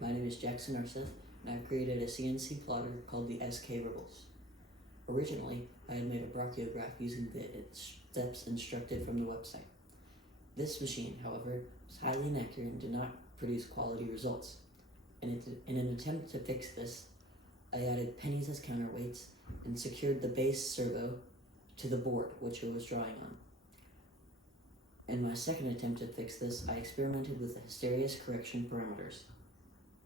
My name is Jackson Arseth, and I've created a CNC plotter called the SK Ribbles. Originally, I had made a brachiograph using the steps instructed from the website. This machine, however, was highly inaccurate and did not produce quality results. In an attempt to fix this, I added pennies as counterweights and secured the base servo to the board which it was drawing on. In my second attempt to fix this, I experimented with the hysteresis correction parameters.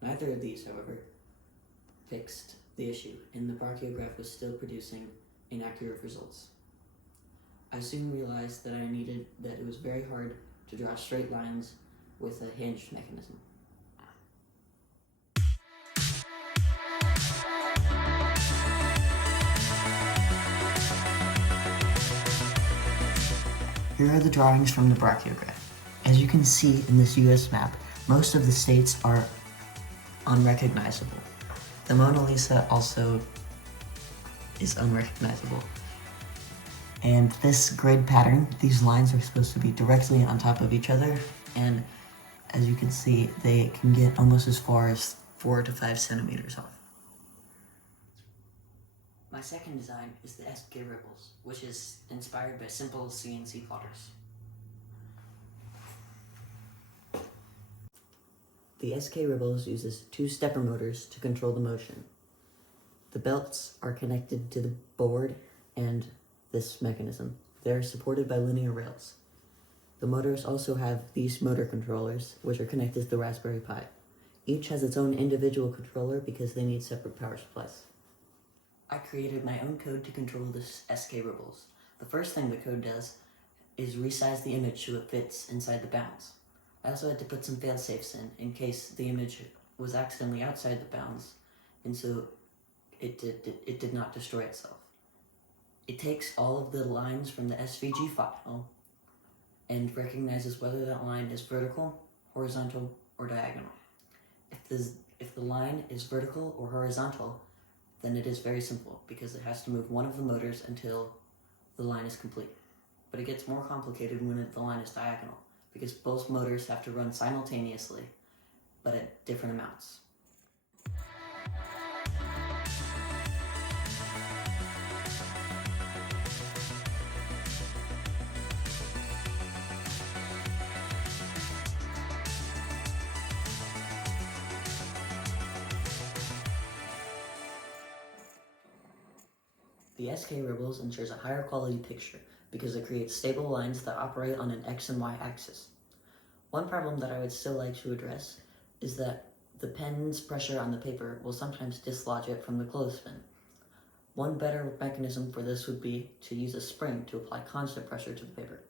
Neither of these, however, fixed the issue, and the brachiograph was still producing inaccurate results. I soon realized that it was very hard to draw straight lines with a hinged mechanism. Here are the drawings from the brachiograph. As you can see in this US map, most of the states are unrecognizable. The Mona Lisa also is unrecognizable. And this grid pattern, these lines are supposed to be directly on top of each other, and as you can see, they can get almost as far as 4 to 5 centimeters off. My second design is the SK Ribbles, which is inspired by simple CNC plotters. The SK Ribbles uses 2 stepper motors to control the motion. The belts are connected to the board and this mechanism. They are supported by linear rails. The motors also have these motor controllers, which are connected to the Raspberry Pi. Each has its own individual controller because they need separate power supplies. I created my own code to control this SK Ribbles. The first thing the code does is resize the image so it fits inside the bounds. I also had to put some fail-safes in case the image was accidentally outside the bounds, and so it did not destroy itself. It takes all of the lines from the SVG file and recognizes whether that line is vertical, horizontal, or diagonal. If the line is vertical or horizontal, then it is very simple because it has to move one of the motors until the line is complete. But it gets more complicated when the line is diagonal, because both motors have to run simultaneously, but at different amounts. The SK Ribbles ensures a higher quality picture because it creates stable lines that operate on an X and Y axis. One problem that I would still like to address is that the pen's pressure on the paper will sometimes dislodge it from the clothespin. One better mechanism for this would be to use a spring to apply constant pressure to the paper.